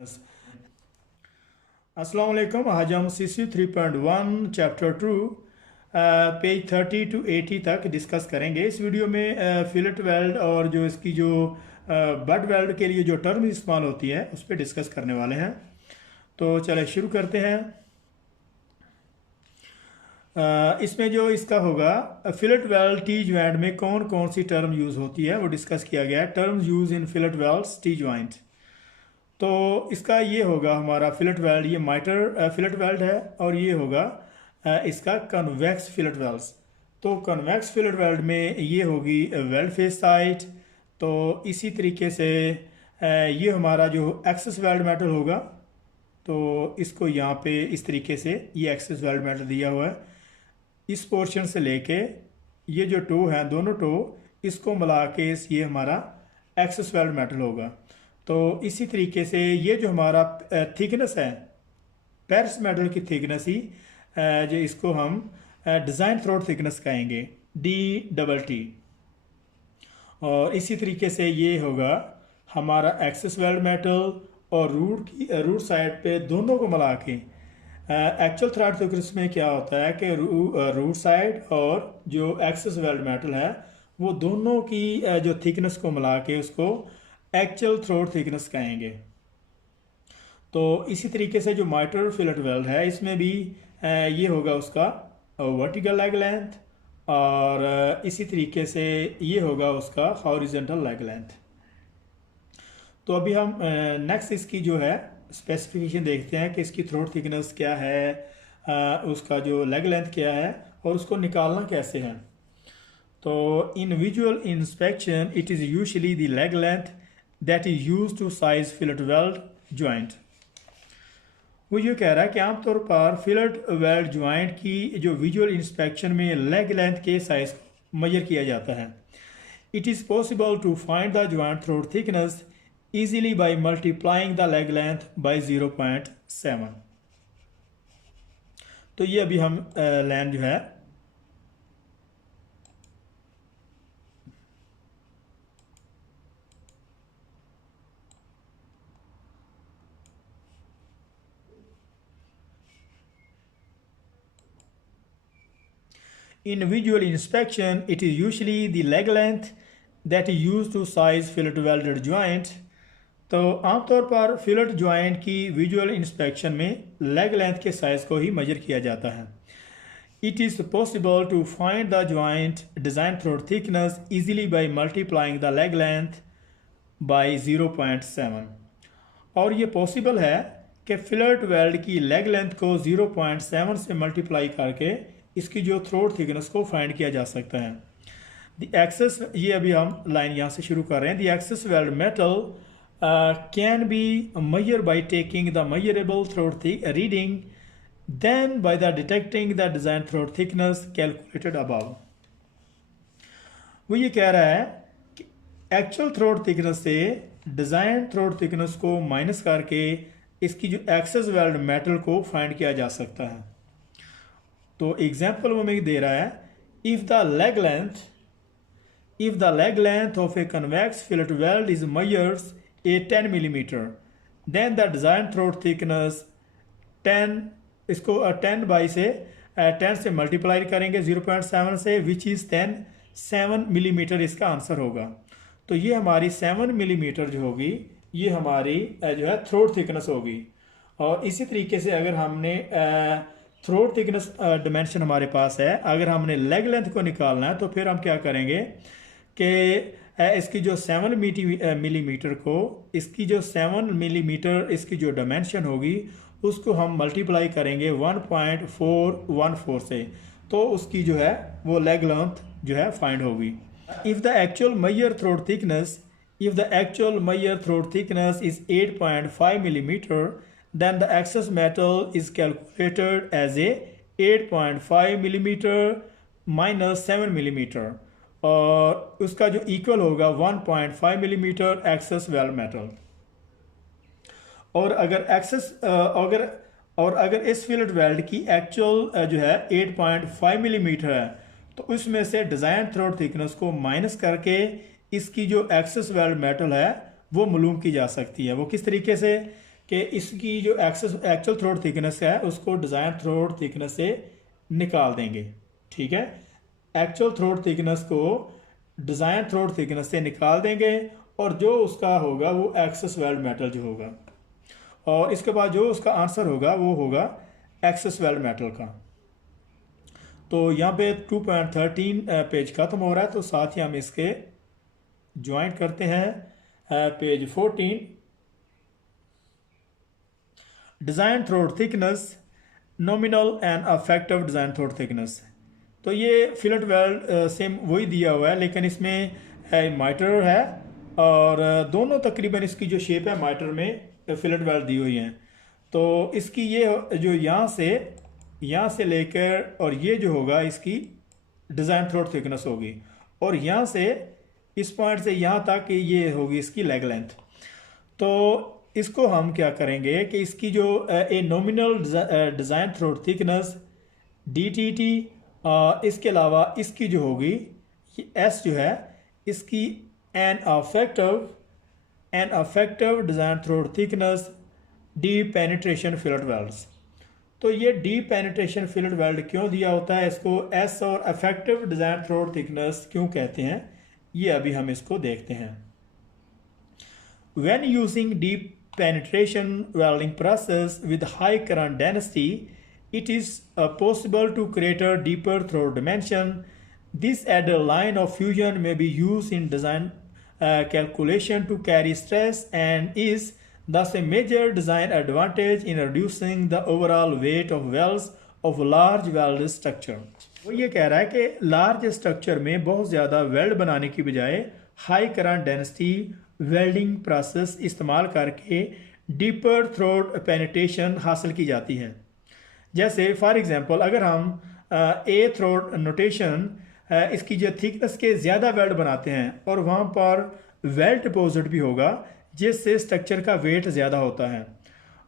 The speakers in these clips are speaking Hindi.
अस्सलाम वालेकुम। आज हम CC 3.1 चैप्टर 2 पेज 30 to 80 तक डिस्कस करेंगे। इस वीडियो में फिलेट वेल्ड और जो इसकी जो बट वेल्ड के लिए जो टर्म इस्तेमाल होती है उस पर डिस्कस करने वाले हैं। तो चले शुरू करते हैं। इसमें जो इसका होगा फिलेट वेल्ड टी ज्वाइंट में कौन कौन सी टर्म यूज़ होती है वो डिस्कस किया गया है। Terms use in fillet welds T joint. तो इसका ये होगा हमारा फिलेट वेल्ड, ये माइटर फिलेट वेल्ड है और ये होगा इसका कन्वेक्स फिलेट वेल्ड्स। तो कन्वेक्स फिलेट वेल्ड में ये होगी वेल्ड फेस साइड। तो इसी तरीके से ये हमारा जो एक्सेस वेल्ड मेटल होगा तो इसको यहाँ पे इस तरीके से ये एक्सेस वेल्ड मेटल दिया हुआ है। इस पोर्शन से लेके ये जो टो हैं दोनों टो इसको मिला के ये हमारा एक्सेस वेल्ड मेटल होगा। तो इसी तरीके से ये जो हमारा थिकनेस है पेरिस मेटल की थिकनेस ही जो इसको हम डिज़ाइन थ्रोट थिकनेस कहेंगे DTT। और इसी तरीके से ये होगा हमारा एक्सेस वेल्ड मेटल और रूट साइड पे दोनों को मिला के एक्चुअल थ्रेड थिकनेस में क्या होता है कि रूट साइड और जो एक्सेस वेल्ड मेटल है वो दोनों की जो थिकनेस को मिला के उसको एक्चुअल थ्रोट थिकनेस कहेंगे। तो इसी तरीके से जो माइटर फिलेट वेल्ड है इसमें भी ये होगा उसका वर्टिकल लेग लेंथ और इसी तरीके से ये होगा उसका हॉरिजॉन्टल लेग लेंथ। तो अभी हम नेक्स्ट इसकी जो है स्पेसिफिकेशन देखते हैं कि इसकी थ्रोट थिकनेस क्या है, उसका जो लेग लेंथ क्या है और उसको निकालना कैसे है। तो in visual inspection it is usually the leg length that is use to size fillet weld joint. वो ये कह रहा है कि आमतौर पर फिलेट वेल्ड ज्वाइंट की जो विजुअल इंस्पेक्शन में लेग लेंथ के साइज मेजर किया जाता है। It is possible to find the joint throat thickness easily by multiplying the leg length by 0.7। तो ये अभी हम लाइन जो है in visual inspection it is usually the leg length that is used to size fillet welded joint। तो आमतौर पर फिलेट ज्वाइंट की विजुअल इंस्पेक्शन में लेग लेंथ के साइज को ही मेजर किया जाता है। It is possible to find the joint design throat thickness easily by multiplying the leg length by 0.7। और ये पॉसिबल है कि फिलेट वेल्ड की लेग लेंथ को 0.7 से मल्टीप्लाई करके इसकी जो थ्रोट थिकनेस को फाइंड किया जा सकता है। द एक्सेस, ये अभी हम लाइन यहाँ से शुरू कर रहे हैं। The excess weld metal can be measured by taking the measurable throat reading, then by the detecting the designed throat thickness calculated above। वो ये कह रहा है कि एक्चुअल थ्रोट थिकनेस से डिज़ाइन थ्रोट थिकनेस को माइनस करके इसकी जो एक्सेस वेल्ड मेटल को फाइंड किया जा सकता है। तो एग्जांपल वो हमें दे रहा है, if the leg length of a convex fillet weld is measures a 10 millimeter, then the design throat thickness 10, इसको 10 बाई से 10 से मल्टीप्लाई करेंगे 0.7 से, विच इज़ 7 मिलीमीटर इसका आंसर होगा। तो ये हमारी 7 मिलीमीटर जो होगी ये हमारी जो है थ्रोट थिकनेस होगी। और इसी तरीके से अगर हमने थ्रोट थिकनेस डिमेंशन हमारे पास है, अगर हमने लेग लेंथ को निकालना है तो फिर हम क्या करेंगे कि इसकी जो 7 मिलीमीटर को इसकी जो 7 मिलीमीटर इसकी जो डायमेंशन होगी उसको हम मल्टीप्लाई करेंगे 1.414 से, तो उसकी जो है वो लेग लेंथ जो है फाइंड होगी। If the actual measure throat thickness is 8.5 millimetre, then the excess metal is calculated as a 8.5 millimetre minus 7 millimetre और उसका जो इक्वल होगा 1.5 मिलीमीटर एक्सेस वेल्ड मेटल। और अगर इस फिलेट वेल्ड की एक्चुअल जो है 8.5 मिलीमीटर है तो उसमें से डिज़ाइन थ्रोट थिकनेस को माइनस करके इसकी जो एक्सेस वेल्ड मेटल है वो मालूम की जा सकती है। वो किस तरीके से कि इसकी जो एक्चुअल थ्रोट थिकनेस है उसको डिज़ाइन थ्रोट थिकनेस से निकाल देंगे। ठीक है, एक्चुअल थ्रोट थिकनेस को डिज़ाइन थ्रोट थिकनेस से निकाल देंगे और जो उसका होगा वो एक्सेस वेल्ड मेटल जो होगा, और इसके बाद जो उसका आंसर होगा वो होगा एक्सेस वेल्ड मेटल का। तो यहाँ पे 2.13 पेज खत्म हो रहा है, तो साथ ही हम इसके ज्वाइंट करते हैं page 14। Design throat thickness, nominal and affective design throat thickness. तो ये फिलेट वेल्ड सेम वही दिया हुआ है, लेकिन इसमें माइटर है और दोनों तकरीबन इसकी जो शेप है माइटर में फिलेट वेल्ड दी हुई हैं। तो इसकी ये जो यहाँ से लेकर और ये जो होगा इसकी डिज़ाइन थ्रोट थिकनेस होगी, और यहाँ से इस पॉइंट से यहाँ तक ये होगी इसकी लेग लेंथ। तो इसको हम क्या करेंगे कि इसकी जो a nominal design throat thickness DTT, इसके अलावा इसकी जो होगी S जो है इसकी an effective design throat thickness deep penetration fillet welds. तो ये डीप पेनिट्रेशन फिलेट वेल्ड क्यों दिया होता है, इसको S और अफेक्टिव डिज़ाइन थ्रोट थिकनेस क्यों कहते हैं, ये अभी हम इसको देखते हैं। When using deep penetration welding process with high current density, it is possible to create a deeper throat dimension. This added line of fusion may be used in design calculation to carry stress and is thus a major design advantage in reducing the overall weight of welds of large weld structure. वो ये कह रहा है कि लार्ज स्ट्रक्चर में बहुत ज़्यादा वेल्ड बनाने की बजाय high current density welding process इस्तेमाल करके डीपर थ्रोट पेनिट्रेशन हासिल की जाती है। जैसे फॉर एग्जांपल अगर हम ए थ्रोट नोटेशन इसकी जो थिकनेस के ज़्यादा वेल्ड बनाते हैं और वहाँ पर वेल्ड डिपॉजिट भी होगा जिससे स्ट्रक्चर का वेट ज़्यादा होता है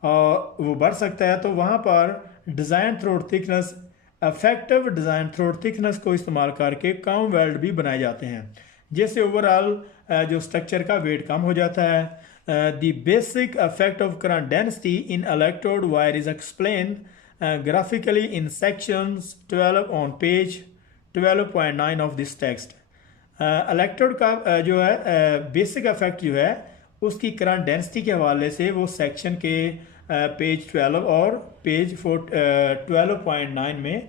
और वो बढ़ सकता है, तो वहाँ पर design throat thickness affective design throat thickness को इस्तेमाल करके कम वेल्ड भी बनाए जाते हैं, जिससे ओवरऑल जो स्ट्रक्चर का वेट कम हो जाता है। The basic effect of current density in electrode wire is explain graphically in sections 12 on page 12.9 of this text. Electrode का जो है बेसिक इफेक्ट जो है उसकी करंट डेंसिटी के हवाले से वो सेक्शन के पेज 12 और पेज 12.9 में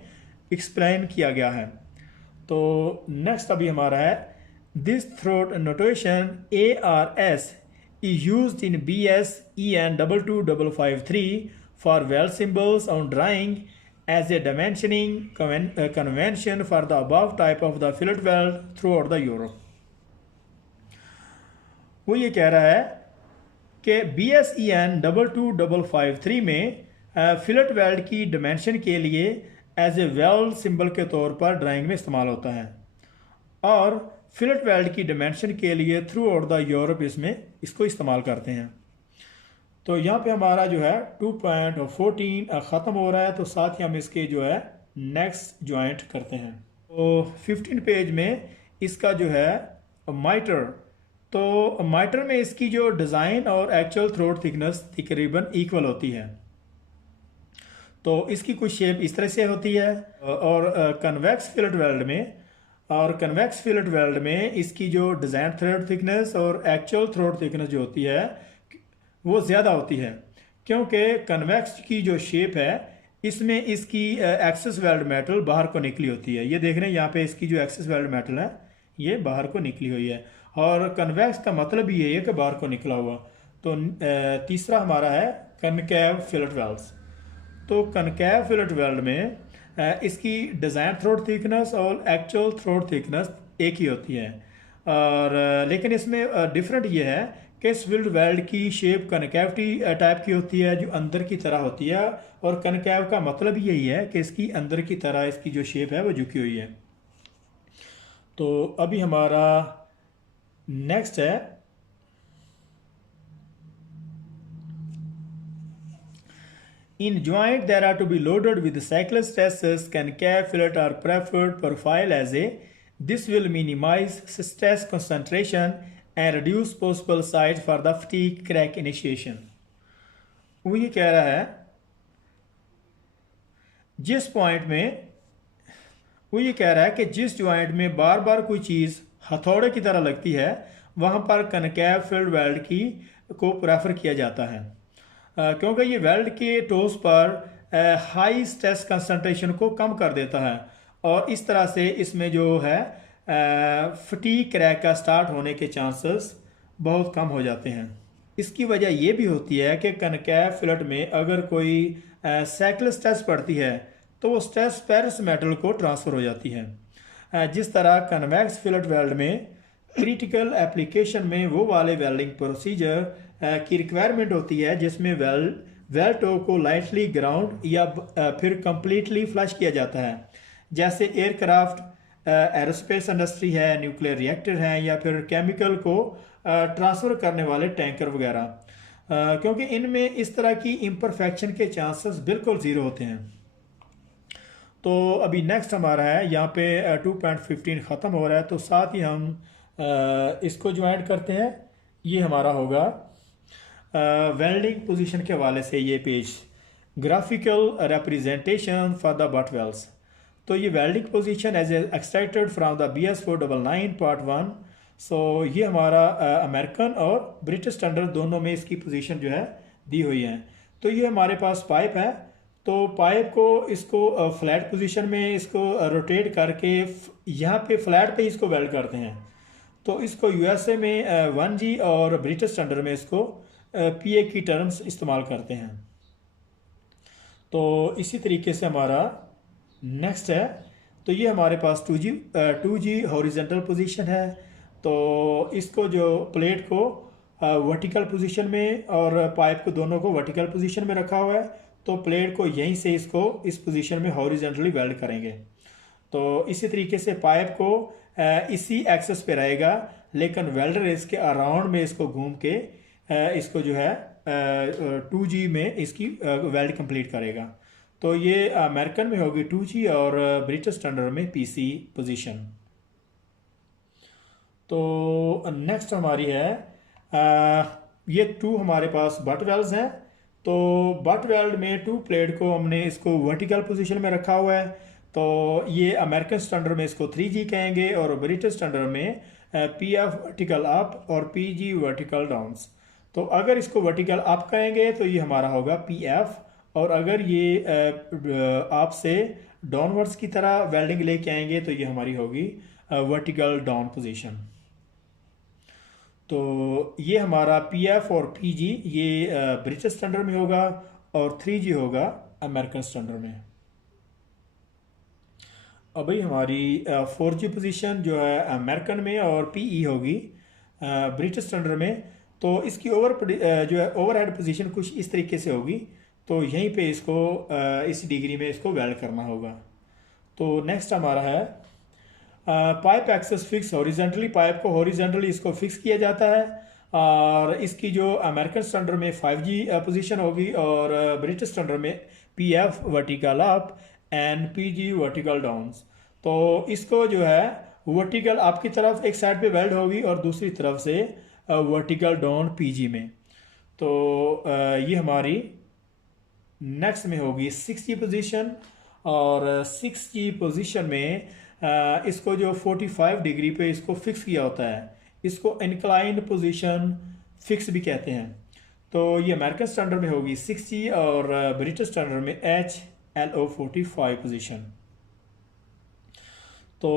एक्सप्लेन किया गया है। तो नेक्स्ट अभी हमारा है this throat notation ARS is used in BS EN 22553 for weld symbols on drawing as a dimensioning convention for the above type of the fillet weld throughout the Europe. वो ये कह रहा है कि BS EN 22553 में फिलेट वेल्ड की डिमेंशन के लिए एज ए वेल्ड सिंबल के तौर पर ड्राइंग में इस्तेमाल होता है, और फिलेट वेल्ड की डिमेंशन के लिए थ्रू आउट द यूरोप इसमें इसको इस्तेमाल करते हैं। तो यहाँ पे हमारा जो है 2.14 ख़त्म हो रहा है, तो साथ ही हम इसके जो है नेक्स्ट ज्वाइंट करते हैं। तो 15 पेज में इसका जो है माइटर, तो माइटर में इसकी जो डिज़ाइन और एक्चुअल थ्रोट थिकनेस तकरीबन इक्वल होती है। तो इसकी कुछ शेप इस तरह से होती है, और कन्वेक्स फिलेट वेल्ड में इसकी जो डिज़ाइन थ्रोट थिकनेस और एक्चुअल थ्रोट थिकनेस जो होती है वो ज़्यादा होती है, क्योंकि कन्वेक्स की जो शेप है इसमें इसकी एक्सेस वेल्ड मेटल बाहर को निकली होती है। ये देख रहे हैं यहाँ पे इसकी जो एक्सेस वेल्ड मेटल है ये बाहर को निकली हुई है, और कन्वेक्स का मतलब ये है कि बाहर को निकला हुआ। तो तीसरा हमारा है कनकेव फिलेट वेल्ड्स। तो कनकेव फिलेट वेल्ड में इसकी डिज़ाइन थ्रोट थिकनेस और एक्चुअल थ्रोट थिकनेस एक ही होती है, और लेकिन इसमें डिफरेंट ये है कि इस फिलेट वेल्ड की शेप कनकेविटी टाइप की होती है जो अंदर की तरह होती है, और कनकेव का मतलब यही है कि इसकी अंदर की तरह इसकी जो शेप है वो झुकी हुई है। तो अभी हमारा नेक्स्ट है in joint that are to be loaded with cyclic stresses, concave fillet are preferred profile as a this will minimize stress concentration and reduce possible size for the fatigue crack initiation. वो ये कह रहा है जिस पॉइंट में वो ये कह रहा है कि जिस जॉइंट में बार बार कोई चीज़ हथौड़े की तरह लगती है वहाँ पर कनकैव फील्ड वेल्ड की को प्रेफर किया जाता है, क्योंकि ये वेल्ड के टोस पर हाई स्ट्रेस कंसंट्रेशन को कम कर देता है और इस तरह से इसमें जो है फटीग क्रैक का स्टार्ट होने के चांसेस बहुत कम हो जाते हैं। इसकी वजह ये भी होती है कि कनकैव फिलेट में अगर कोई साइकिल स्ट्रेस पड़ती है तो वो स्ट्रेस पेरिस मेटल को ट्रांसफ़र हो जाती है। जिस तरह कन्वेक्स फिलेट वेल्ड में क्रिटिकल एप्लीकेशन में वो वाले वेल्डिंग प्रोसीजर की रिक्वायरमेंट होती है जिसमें वेल्टो को लाइटली ग्राउंड या फिर कंप्लीटली फ्लश किया जाता है, जैसे एयरक्राफ्ट, एरोस्पेस इंडस्ट्री है, न्यूक्लियर रिएक्टर हैं या फिर केमिकल को ट्रांसफ़र करने वाले टैंकर वगैरह, क्योंकि इनमें इस तरह की इम्परफेक्शन के चांसेस बिल्कुल ज़ीरो होते हैं। तो अभी नेक्स्ट हमारा है यहाँ पे 2.15 ख़त्म हो रहा है, तो साथ ही हम इसको ज्वाइन करते हैं। ये हमारा होगा वेल्डिंग पोजीशन के हवाले से ये page, graphical representation for the butt welds. तो ये welding position as extracted from the BS499 part 1। So ये हमारा अमेरिकन और ब्रिटिश स्टैंडर्ड दोनों में इसकी पोजीशन जो है दी हुई है। तो ये हमारे पास पाइप है, तो पाइप को इसको फ्लैट पोजीशन में इसको रोटेट करके यहाँ पे फ्लैट पे इसको वेल्ड करते हैं। तो इसको USA में 1G और ब्रिटिश स्टैंडर्ड में इसको PA की टर्म्स इस्तेमाल करते हैं। तो इसी तरीके से हमारा नेक्स्ट है, तो ये हमारे पास 2G हॉरिजेंटल पोजीशन है। तो इसको जो प्लेट को वर्टिकल पोजीशन में और पाइप को दोनों को वर्टिकल पोजीशन में रखा हुआ है, तो प्लेट को यहीं से इसको इस पोजीशन में हॉरिजेंटली वेल्ड करेंगे। तो इसी तरीके से पाइप को इसी एक्सेस पे रहेगा, लेकिन वेल्डर इसके अराउंड में इसको घूम के इसको जो है 2G में इसकी वेल्ड कंप्लीट करेगा। तो ये अमेरिकन में होगी 2G और ब्रिटिश स्टैंडर्ड में PC पोजीशन। तो नेक्स्ट हमारी है ये 2 हमारे पास बट वेल्ड्स हैं। तो बट वेल्ड में 2 प्लेट को हमने इसको वर्टिकल पोजीशन में रखा हुआ है। तो ये अमेरिकन स्टैंडर्ड में इसको 3G कहेंगे और ब्रिटिश स्टैंडर्ड में PF वर्टिकल अप और PG वर्टिकल डाउन्स। तो अगर इसको वर्टिकल अप कहेंगे तो ये हमारा होगा PF, और अगर ये आप से डाउनवर्ड्स की तरह वेल्डिंग लेके आएंगे तो ये हमारी होगी वर्टिकल डाउन पोजीशन। तो ये हमारा PF और PG ये ब्रिटिश स्टैंडर्ड में होगा और 3G होगा अमेरिकन स्टैंडर्ड में। अभी हमारी 4G पोजीशन जो है अमेरिकन में और PE होगी ब्रिटिश स्टैंडर्ड में। तो इसकी जो है ओवरहेड पोजीशन कुछ इस तरीके से होगी। तो यहीं पे इसको इस डिग्री में इसको वेल्ड करना होगा। तो नेक्स्ट हमारा है pipe axis fix horizontally, pipe को हॉरिजेंटली इसको फिक्स किया जाता है, और इसकी जो अमेरिकन स्टैंडर्ड में 5G पोजीशन होगी और ब्रिटिश स्टैंडर्ड में PF vertical up and PG vertical downs. तो इसको जो है वर्टिकल अप की तरफ एक साइड पे वेल्ड होगी और दूसरी तरफ से वर्टिकल डाउन PG में। तो ये हमारी नेक्स्ट में होगी 6G पोजीशन, और 6G पोजीशन में इसको जो 45 डिग्री पे इसको फिक्स किया होता है, इसको इंक्लाइंड पोजीशन फिक्स भी कहते हैं। तो ये अमेरिकन स्टैंडर्ड में होगी 6G और ब्रिटिश स्टैंडर्ड में HLO 45 पोजीशन। तो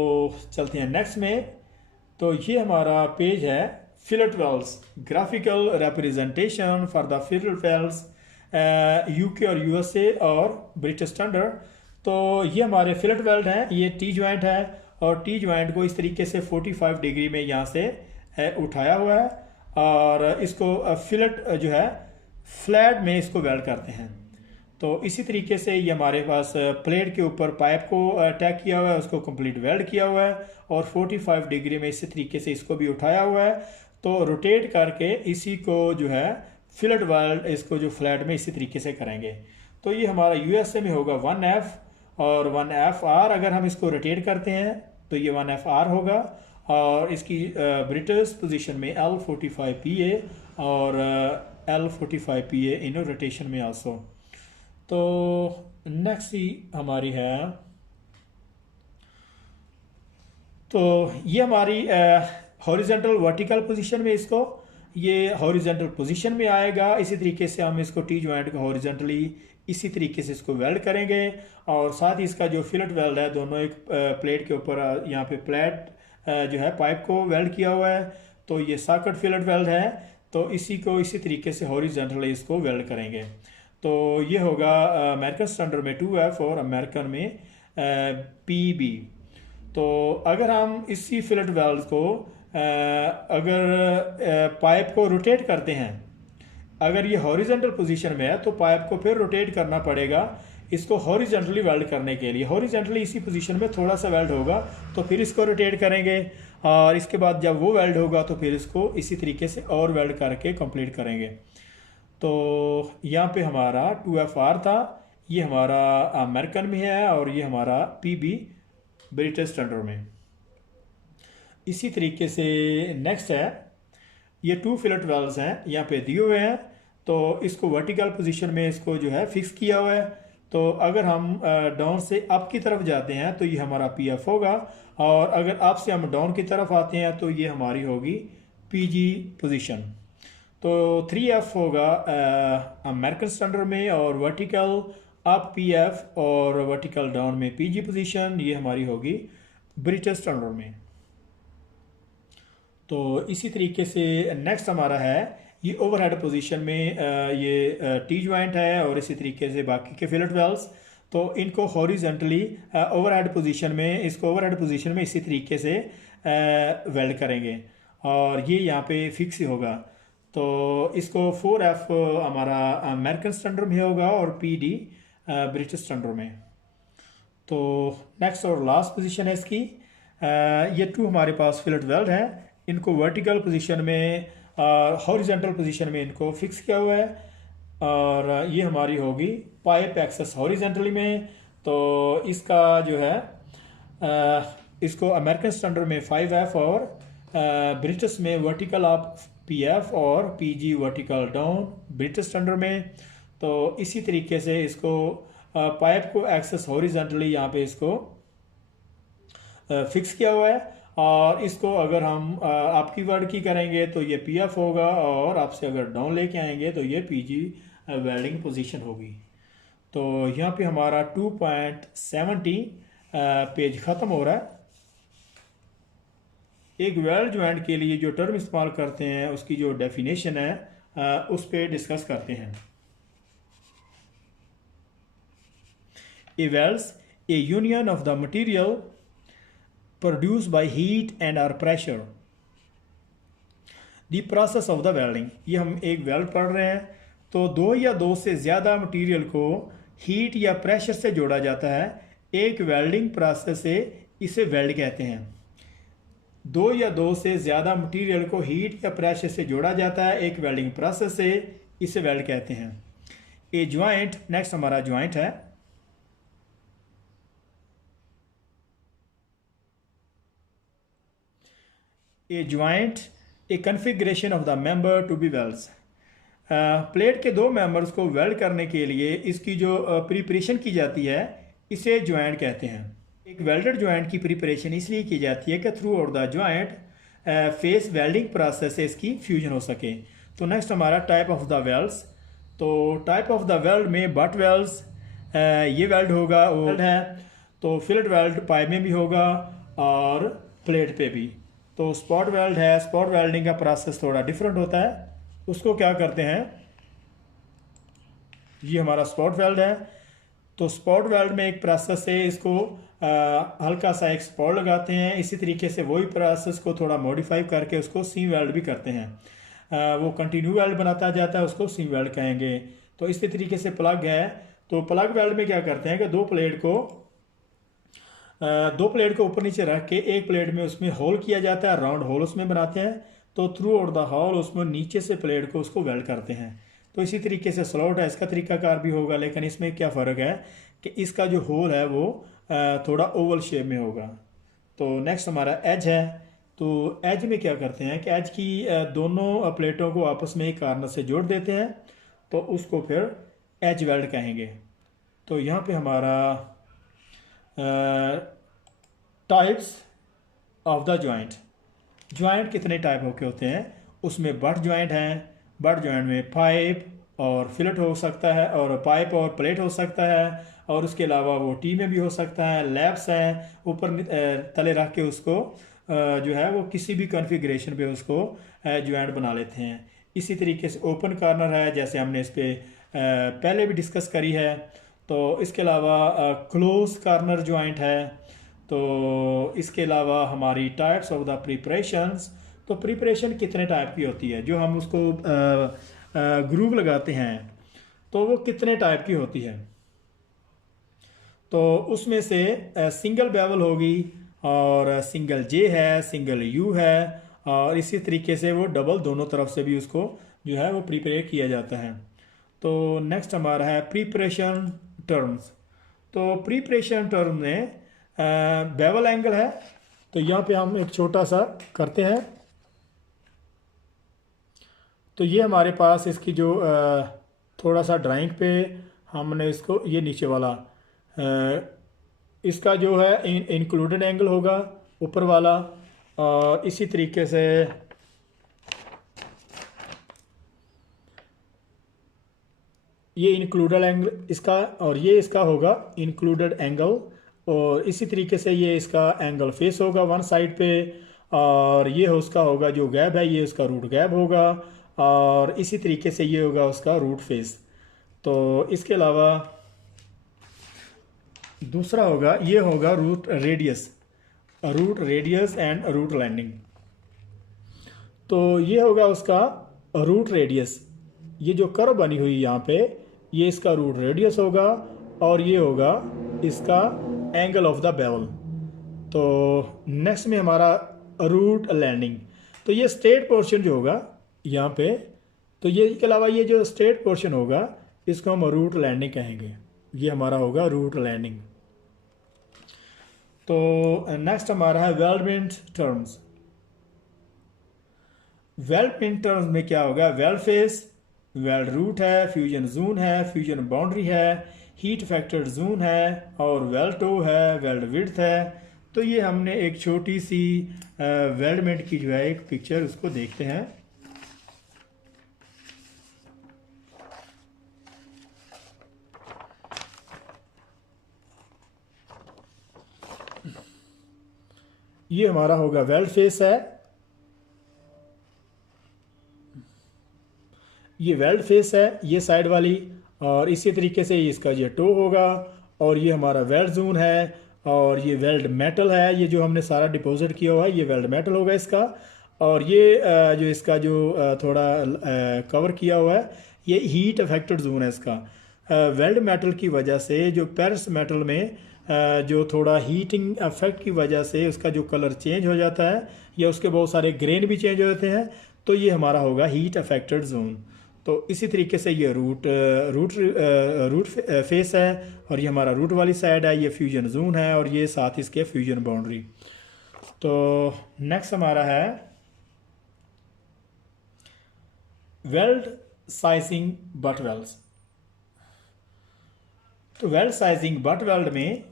चलते हैं नेक्स्ट में। तो ये हमारा पेज है fillet welds, graphical representation for the fillet welds UK और USA और ब्रिटिश स्टैंडर्ड। तो ये हमारे फिलेट वेल्ड हैं, ये T ज्वाइंट है और T ज्वाइंट को इस तरीके से 45 डिग्री में यहाँ से उठाया हुआ है और इसको फिलेट जो है फ्लैट में इसको वेल्ड करते हैं। तो इसी तरीके से ये हमारे पास प्लेट के ऊपर पाइप को अटैक किया हुआ है, उसको कंप्लीट वेल्ड किया हुआ है और 45 डिग्री में इसी तरीके से इसको भी उठाया हुआ है। तो रोटेट करके इसी को जो है फिलेट वेल्ड इसको जो फ्लैट में इसी तरीके से करेंगे। तो ये हमारा USA में होगा 1F और 1FR। अगर हम इसको रोटेट करते हैं तो ये 1FR होगा, और इसकी ब्रिटिश पोजीशन में L45PA और L45PA इन रोटेशन में आल्सो। तो नेक्स्ट ही हमारी है, तो ये हमारी हॉरिजेंटल वर्टिकल पोजीशन में, इसको ये हॉरिजेंटल पोजीशन में आएगा। इसी तरीके से हम इसको टी जॉइंट को हॉरिजेंटली इसी तरीके से इसको वेल्ड करेंगे। और साथ ही इसका जो फिलेट वेल्ड है, दोनों एक प्लेट के ऊपर यहाँ पे प्लेट जो है पाइप को वेल्ड किया हुआ है, तो ये सॉकेट फिलेट वेल्ड है। तो इसी को इसी तरीके से हॉरिजेंटली इसको वेल्ड करेंगे। तो ये होगा अमेरिकन स्टैंडर्ड में 2F और अमेरिकन में PB। तो अगर हम इसी फिलेट वेल्ड को अगर पाइप को रोटेट करते हैं, अगर ये हॉरिजेंटल पोजीशन में है तो पाइप को फिर रोटेट करना पड़ेगा इसको हॉरिजेंटली वेल्ड करने के लिए। हॉरिजेंटली इसी पोजीशन में थोड़ा सा वेल्ड होगा तो फिर इसको रोटेट करेंगे, और इसके बाद जब वो वेल्ड होगा तो फिर इसको इसी तरीके से और वेल्ड करके कंप्लीट करेंगे। तो यहाँ पे हमारा 2FR था, ये हमारा अमेरिकन में है, और ये हमारा PB ब्रिटिश स्टैंडर्ड में। इसी तरीके से नेक्स्ट है, ये 2 फिलेट वेल्व्स हैं यहाँ पे दिए हुए हैं। तो इसको वर्टिकल पोजीशन में इसको जो है फिक्स किया हुआ है। तो अगर हम डाउन से अप की तरफ जाते हैं तो ये हमारा PF होगा, और अगर अप से हम डाउन की तरफ आते हैं तो ये हमारी होगी PG पोजीशन। तो 3F होगा अमेरिकन स्टैंडर्ड में, और वर्टिकल अप PF और वर्टिकल डाउन में PG पोजीशन, ये हमारी होगी ब्रिटिश स्टैंडर्ड में। तो इसी तरीके से नेक्स्ट हमारा है, ये ओवरहेड पोजीशन में ये टी जॉइंट है, और इसी तरीके से बाकी के फिलेट वेल्व्स। तो इनको हॉरिजेंटली ओवरहेड पोजीशन में, इसको ओवरहेड पोजीशन में इसी तरीके से वेल्ड करेंगे, और ये यहाँ पे फिक्स ही होगा। तो इसको 4F हमारा अमेरिकन स्टैंडर्ड में होगा, और PD ब्रिटिश स्टैंडर्ड में। तो नेक्स्ट और लास्ट पोजीशन है इसकी, ये 2 हमारे पास फिलेट वेल्ड है, इनको वर्टिकल पोजीशन में और हॉरिजेंटल पोजीशन में इनको फिक्स किया हुआ है, और ये हमारी होगी पाइप एक्सेस हॉरिजेंटली में। तो इसका जो है इसको अमेरिकन स्टैंडर्ड में 5F और ब्रिटिश में वर्टिकल अप PF और PG vertical down British standard में। तो इसी तरीके से इसको पाइप को एक्सेस हॉरिजेंटली यहाँ पे इसको फिक्स किया हुआ है, और इसको अगर हम आपकी वर्ड की करेंगे तो ये PF होगा, और आपसे अगर डाउन लेके आएंगे तो ये PG वेल्डिंग पोजीशन होगी। तो यहाँ पे हमारा 2.70 पेज ख़त्म हो रहा है। एक वेल्ड जॉइंट के लिए जो टर्म इस्तेमाल करते हैं उसकी जो डेफिनेशन है उस पर डिस्कस करते हैं। A welds a union of the material produced by heat and or pressure, the process of the welding। ये हम एक वेल्ड पढ़ रहे हैं, तो 2 या 2 से ज़्यादा मटेरियल को हीट या प्रेशर से जोड़ा जाता है एक वेल्डिंग प्रोसेस से, इसे वेल्ड कहते हैं। 2 या 2 से ज़्यादा मटेरियल को हीट या प्रेशर से जोड़ा जाता है एक वेल्डिंग प्रोसेस से, इसे वेल्ड कहते हैं। ए ज्वाइंट, नेक्स्ट हमारा ज्वाइंट है। A joint a configuration of the member to be welds. Plate के 2 मेंबर्स को वेल्ड करने के लिए इसकी जो प्रिपरेशन की जाती है इसे ज्वाइंट कहते हैं। एक वेल्डेड ज्वाइंट की प्रिपरेशन इसलिए की जाती है कि through out the joint face welding process से इसकी फ्यूजन हो सके। तो नेक्स्ट हमारा टाइप ऑफ द वेल्ड्स। तो टाइप ऑफ द वेल्ड में बट वेल्ड्स, ये वेल्ड होगा वेल्ड है, तो फिलेट वेल्ड पाइप में भी होगा और प्लेट पे भी। तो स्पॉट वेल्ड है, स्पॉट वेल्डिंग का प्रोसेस थोड़ा डिफरेंट होता है। उसको क्या करते हैं, ये हमारा स्पॉट वेल्ड है। तो स्पॉट वेल्ड में एक प्रोसेस है, इसको हल्का सा एक स्पॉट लगाते हैं। इसी तरीके से वही प्रोसेस को थोड़ा मॉडिफाई करके उसको सीम वेल्ड भी करते हैं। वो कंटिन्यू वेल्ड बनाता जाता है, उसको सीम वेल्ड कहेंगे। तो इसी तरीके से प्लग है, तो प्लग वेल्ड में क्या करते हैं कि 2 प्लेट को ऊपर नीचे रख के एक प्लेट में उसमें होल किया जाता है, राउंड होल उसमें बनाते हैं। तो थ्रू आउट द होल उसमें नीचे से प्लेट को उसको वेल्ड करते हैं। तो इसी तरीके से स्लॉट है, इसका तरीकाकार भी होगा, लेकिन इसमें क्या फ़र्क है कि इसका जो होल है वो थोड़ा ओवल शेप में होगा। तो नेक्स्ट हमारा एज है, तो एज में क्या करते हैं कि एज की दोनों प्लेटों को आपस में एक कार्नर से जोड़ देते हैं, तो उसको फिर एज वेल्ड कहेंगे। तो यहाँ पे हमारा types of the joint, joint कितने टाइप के होते हैं, उसमें बट जॉइंट हैं। बट जॉइंट में पाइप और फिलेट हो सकता है, और पाइप और प्लेट हो सकता है, और उसके अलावा वो टी में भी हो सकता है। लैब्स हैं, ऊपर तले रख के उसको जो है वो किसी भी कॉन्फ़िगरेशन पे उसको जॉइंट बना लेते हैं। इसी तरीके से ओपन कार्नर है, जैसे हमने इस पर पहले भी डिस्कस करी है। तो इसके अलावा क्लोज कार्नर जॉइंट है। तो इसके अलावा हमारी टाइप्स ऑफ द प्रिपरेशंस, तो प्रिपरेशन कितने टाइप की होती है, जो हम उसको ग्रूव लगाते हैं, तो वो कितने टाइप की होती है। तो उसमें से सिंगल बेवल होगी, और सिंगल जे है, सिंगल यू है, और इसी तरीके से वो डबल दोनों तरफ से भी उसको जो है वो प्रिपेयर किया जाता है। तो नेक्स्ट हमारा है प्रिपरेशन टर्म्स। तो प्रिपरेशन टर्म में बेवल एंगल है, तो यहाँ पे हम एक छोटा सा करते हैं। तो ये हमारे पास इसकी जो थोड़ा सा ड्राइंग पे हमने इसको, ये नीचे वाला इसका जो है इंक्लूडेड एंगल होगा ऊपर वाला, और इसी तरीके से ये इंक्लूडेड एंगल इसका, और ये इसका होगा इंक्लूडेड एंगल, और इसी तरीके से ये इसका एंगल फेस होगा वन साइड पे, और ये उसका होगा जो गैप है, ये उसका रूट गैप होगा, और इसी तरीके से ये होगा उसका रूट फेस। तो इसके अलावा दूसरा होगा, ये होगा root radius and root landing. तो ये होगा उसका रूट रेडियस, ये जो कर्व बनी हुई यहाँ पे, ये इसका रूट रेडियस होगा, और ये होगा इसका एंगल ऑफ द बेवल। तो नेक्स्ट में हमारा रूट लैंडिंग, तो ये स्ट्रेट पोर्शन जो होगा यहाँ पे, तो ये इसके अलावा ये जो स्ट्रेट पोर्शन होगा इसको हम रूट लैंडिंग कहेंगे। ये हमारा होगा रूट लैंडिंग। तो नेक्स्ट हमारा है वेल्डमेंट टर्म्स। वेल्डमेंट टर्म्स में क्या होगा, वेल्ड फेस, वेल्ड रूट है, फ्यूजन जोन है, फ्यूजन बाउंड्री है, हीट फैक्टर जोन है, और वेल्ड टो है, वेल्ड विड्थ है। तो ये हमने एक छोटी सी वेल्डमेंट की जो है एक पिक्चर उसको देखते हैं। ये हमारा होगा वेल्ड फेस है, ये वेल्ड फेस है ये साइड वाली, और इसी तरीके से इसका ये टो होगा, और ये हमारा वेल्ड जोन है, और ये वेल्ड मेटल है, ये जो हमने सारा डिपॉजिट किया हुआ है ये वेल्ड मेटल होगा इसका। और ये जो इसका जो थोड़ा कवर किया हुआ है ये हीट अफेक्टेड जोन है इसका। वेल्ड मेटल की वजह से जो पेरिस मेटल में जो थोड़ा हीटिंग इफेक्ट की वजह से उसका जो कलर चेंज हो जाता है, या उसके बहुत सारे ग्रेन भी चेंज हो जाते हैं, तो ये हमारा होगा हीट अफेक्टेड जोन। तो इसी तरीके से ये रूट फेस है, और ये हमारा रूट वाली साइड है, ये फ्यूजन जोन है, और ये साथ इसके फ्यूजन बाउंड्री। तो नेक्स्ट हमारा है वेल्ड साइजिंग बट वेल्ड्स। तो वेल्ड साइजिंग बट वेल्ड में,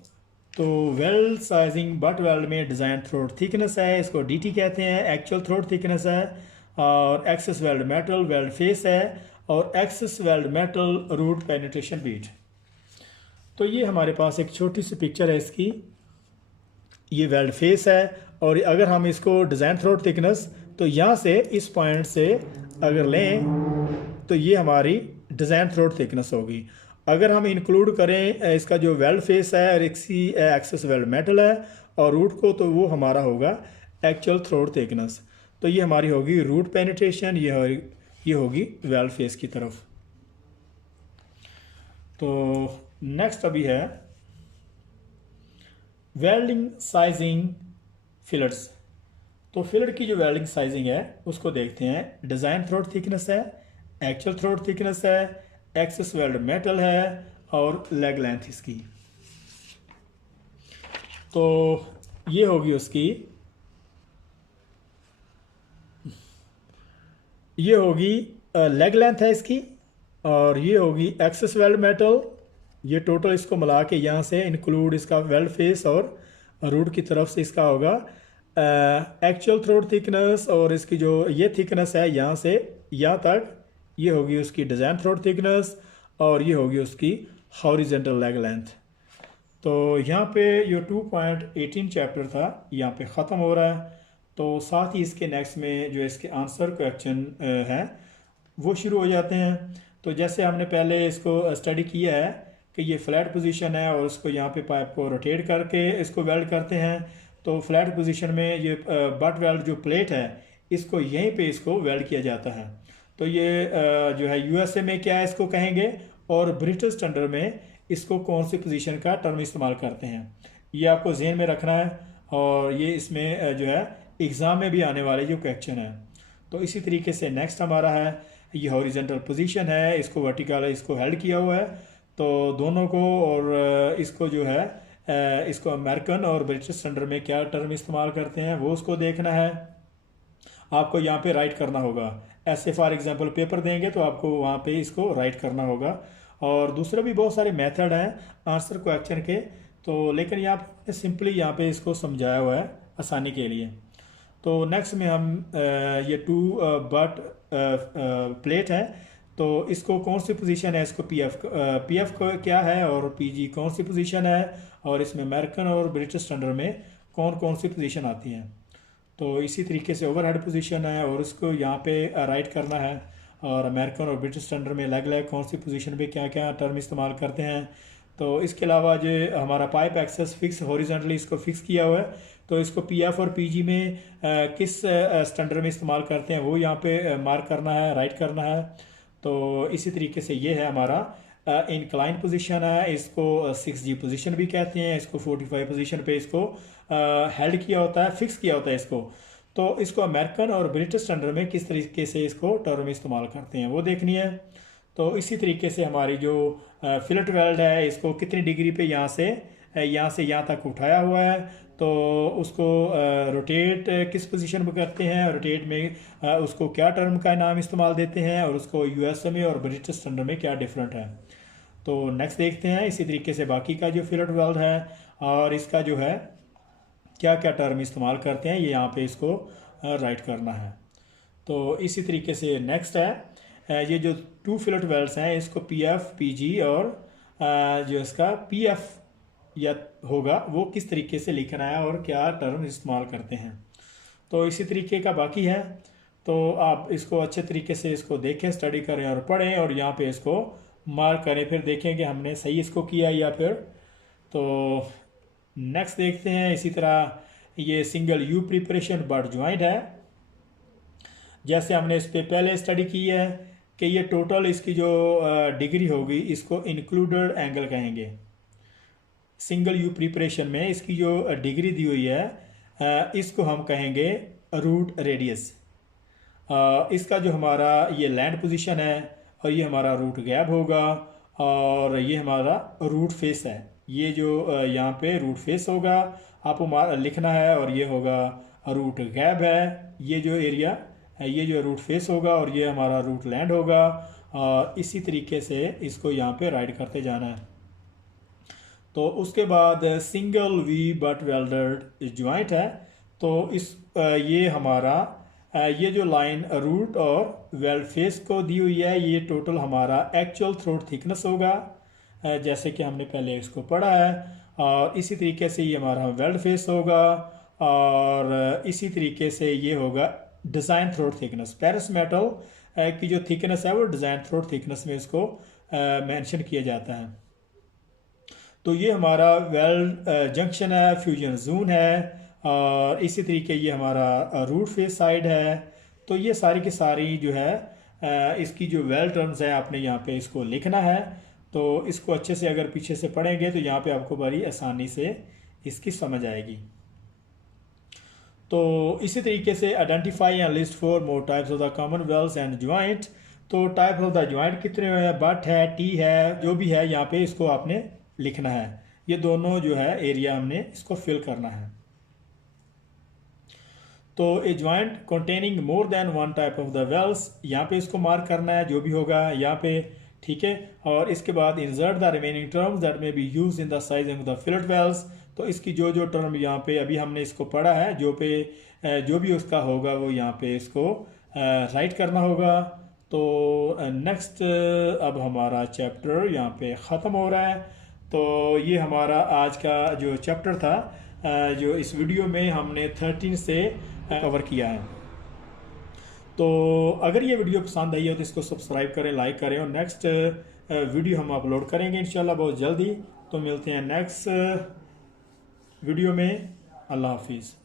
तो वेल्ड साइजिंग बट वेल्ड में डिज़ाइन थ्रोट थिकनेस है, इसको डीटी कहते हैं, एक्चुअल थ्रोट थिकनेस है, और excess weld metal weld face है, और excess weld metal root penetration bead. तो ये हमारे पास एक छोटी सी पिक्चर है इसकी, ये वेल्ड फेस है, और अगर हम इसको डिज़ाइन थ्रोट थिकनेस, तो यहाँ से इस पॉइंट से अगर लें तो ये हमारी डिज़ाइन थ्रोट थिकनेस होगी। अगर हम इंक्लूड करें इसका जो वेल्ड फेस है और एक्सेस वेल्ड मेटल है और रूट को, तो वो हमारा होगा एक्चुअल थ्रोट थिकनेस। तो ये हमारी होगी रूट पेनिट्रेशन, ये होगी वेल्ड फेस की तरफ। तो नेक्स्ट अभी है वेल्डिंग साइजिंग फिलेट्स। तो फिलेट की जो वेल्डिंग साइजिंग है उसको देखते हैं। डिज़ाइन थ्रोट थिकनेस है, एक्चुअल थ्रोट थिकनेस है, एक्सेस वेल्ड मेटल है, और लेग लेंथ इसकी। तो ये होगी उसकी ये होगी लेग लेंथ है इसकी, और ये होगी एक्सेस वेल्ड मेटल। ये टोटल इसको मिला के यहाँ से इंक्लूड इसका वेल्ड फेस और रूट की तरफ से इसका होगा एक्चुअल थ्रोट थिकनेस, और इसकी जो ये थिकनेस है यहाँ से यहाँ तक, ये होगी उसकी डिज़ाइन थ्रोट थिकनेस, और ये होगी उसकी हॉरिजेंटल लेग लेंथ। तो यहाँ पे ये 2.18 चैप्टर था यहाँ पे ख़त्म हो रहा है। तो साथ ही इसके नेक्स्ट में जो इसके आंसर क्वेश्चन है वो शुरू हो जाते हैं। तो जैसे हमने पहले इसको स्टडी किया है कि ये फ्लैट पोजीशन है और उसको यहाँ पे पाइप को रोटेट करके इसको वेल्ड करते हैं। तो फ्लैट पोजीशन में ये बट वेल्ड जो प्लेट है इसको यहीं पे इसको वेल्ड किया जाता है। तो ये जो है यूएसए में क्या है इसको कहेंगे, और ब्रिटिश स्टैंडर्ड में इसको कौन सी पोजीशन का टर्म इस्तेमाल करते हैं, ये आपको जहन में रखना है। और ये इसमें जो है एग्ज़ाम में भी आने वाले जो क्वेश्चन है। तो इसी तरीके से नेक्स्ट हमारा है ये हॉरिजेंटल पोजीशन है, इसको वर्टिकल इसको हेल्ड किया हुआ है। तो दोनों को और इसको जो है इसको अमेरिकन और ब्रिटिश स्टैंडर्ड में क्या टर्म इस्तेमाल करते हैं वो उसको देखना है। आपको यहाँ पे राइट करना होगा, ऐसे फॉर एग्जांपल पेपर देंगे तो आपको वहाँ पे इसको राइट करना होगा। और दूसरे भी बहुत सारे मेथड हैं आंसर क्वेश्चन के, तो लेकिन यहाँ पे सिंपली यहाँ पे इसको समझाया हुआ है आसानी के लिए। तो नेक्स्ट में हम ये 2 बट प्लेट है, तो इसको कौन सी पोजीशन है, इसको पीएफ क्या है और पीजी कौन सी पोजीशन है, और इसमें अमेरिकन और ब्रिटिश स्टैंडर्ड में कौन कौन सी पोजीशन आती हैं। तो इसी तरीके से ओवरहेड पोजीशन है और उसको यहाँ पे राइट करना है। और अमेरिकन और ब्रिटिश स्टैंडर्ड में अलग अलग कौन सी पोजीशन पे क्या क्या टर्म इस्तेमाल करते हैं। तो इसके अलावा जो हमारा पाइप एक्सेस फिक्स हॉरिजॉन्टली इसको फिक्स किया हुआ है, तो इसको पीएफ और पीजी में किस स्टैंडर्ड में इस्तेमाल करते हैं वो यहाँ पे मार्क करना है, राइट करना है। तो इसी तरीके से ये है हमारा इंक्लाइन पोजीशन है, इसको 6G पोजीशन भी कहते हैं। इसको 45 पोजीशन पे इसको हेल्ड किया होता है, फिक्स किया होता है इसको। तो इसको अमेरिकन और ब्रिटिश स्टैंडर्ड में किस तरीके से इसको टर्म इस्तेमाल करते हैं वो देखनी है। तो इसी तरीके से हमारी जो फिलेट वेल्ड है इसको कितनी डिग्री पे यहाँ से यहाँ तक उठाया हुआ है, तो उसको रोटेट किस पोजीशन में करते हैं, रोटेट में उसको क्या टर्म का नाम इस्तेमाल देते हैं, और उसको यूएसए में और ब्रिटिश स्टैंडर्ड में क्या डिफरेंट है। तो नेक्स्ट देखते हैं इसी तरीके से बाकी का जो फिलेट वेल्ड है और इसका जो है क्या क्या टर्म इस्तेमाल करते हैं, ये यहाँ पे इसको राइट करना है। तो इसी तरीके से नेक्स्ट है ये जो 2 फिलेट वेल्ड्स हैं इसको पीएफ पीजी और जो इसका पीएफ या होगा वो किस तरीके से लिखना है और क्या टर्म इस्तेमाल करते हैं। तो इसी तरीके का बाकी है, तो आप इसको अच्छे तरीके से इसको देखें, स्टडी करें और पढ़ें, और यहाँ पे इसको मार्क करें, फिर देखें कि हमने सही इसको किया या फिर। तो नेक्स्ट देखते हैं इसी तरह ये single you preparation but joint है। जैसे हमने इस पर पहले स्टडी की है कि ये टोटल इसकी जो डिग्री होगी इसको इंक्लूडेड एंगल कहेंगे। सिंगल यू प्रिपरेशन में इसकी जो डिग्री दी हुई है इसको हम कहेंगे रूट रेडियस। इसका जो हमारा ये लैंड पोजीशन है और ये हमारा रूट गैप होगा, और ये हमारा रूट फेस है। ये जो यहाँ पे रूट फेस होगा आपको लिखना है, और ये होगा रूट गैप है। ये जो एरिया है ये जो रूट फेस होगा, और ये हमारा रूट लैंड होगा। और इसी तरीके से इसको यहाँ पे राइट करते जाना है। तो उसके बाद single V butt welded joint है, तो ये हमारा ये जो लाइन रूट और वेल्ड फेस को दी हुई है ये टोटल हमारा एक्चुअल थ्रोट थिकनेस होगा, जैसे कि हमने पहले इसको पढ़ा है। और इसी तरीके से ये हमारा वेल्ड फेस होगा, और इसी तरीके से ये होगा design throat thickness. Paris metal की जो थिकनेस है वो डिज़ाइन थ्रोट थिकनेस में इसको मेंशन किया जाता है। तो ये हमारा वेल्ड जंक्शन है, फ्यूजन जोन है, और इसी तरीके ये हमारा रूट फेस साइड है। तो ये सारी की सारी जो है इसकी जो वेल्ड टर्म्स है आपने यहाँ पे इसको लिखना है। तो इसको अच्छे से अगर पीछे से पढ़ेंगे तो यहाँ पे आपको बड़ी आसानी से इसकी समझ आएगी। तो इसी तरीके से identify and list 4 more types of the common welds and joint. तो टाइप ऑफ द ज्वाइंट कितने हैं, बट है, टी है, जो भी है यहाँ पे इसको आपने लिखना है। ये दोनों जो है एरिया हमने इसको फिल करना है। तो a joint containing more than one type of the welds, यहाँ पे इसको मार्क करना है जो भी होगा यहाँ पे, ठीक है। और इसके बाद insert the remaining terms that may be used in the sizing of the fillet welds. तो इसकी जो जो टर्म यहाँ पे अभी हमने इसको पढ़ा है, जो भी उसका होगा वो यहाँ पे इसको राइट करना होगा। तो नेक्स्ट अब हमारा चैप्टर यहाँ पे ख़त्म हो रहा है। तो ये हमारा आज का जो चैप्टर था, जो इस वीडियो में हमने 13 से कवर किया है। तो अगर ये वीडियो पसंद आई हो तो इसको सब्सक्राइब करें, लाइक करें, और नेक्स्ट वीडियो हम अपलोड करेंगे इंशाल्लाह बहुत जल्दी। तो मिलते हैं नेक्स्ट वीडियो में। अल्लाह हाफिज़।